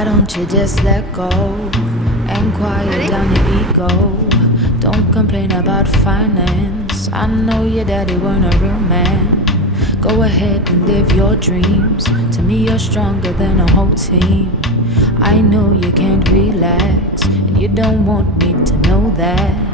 Why don't you just let go and quiet down your ego? Don't complain about finance. I know your daddy weren't a real man. Go ahead and live your dreams. To me you're stronger than a whole team. I know you can't relax, and you don't want me to know that.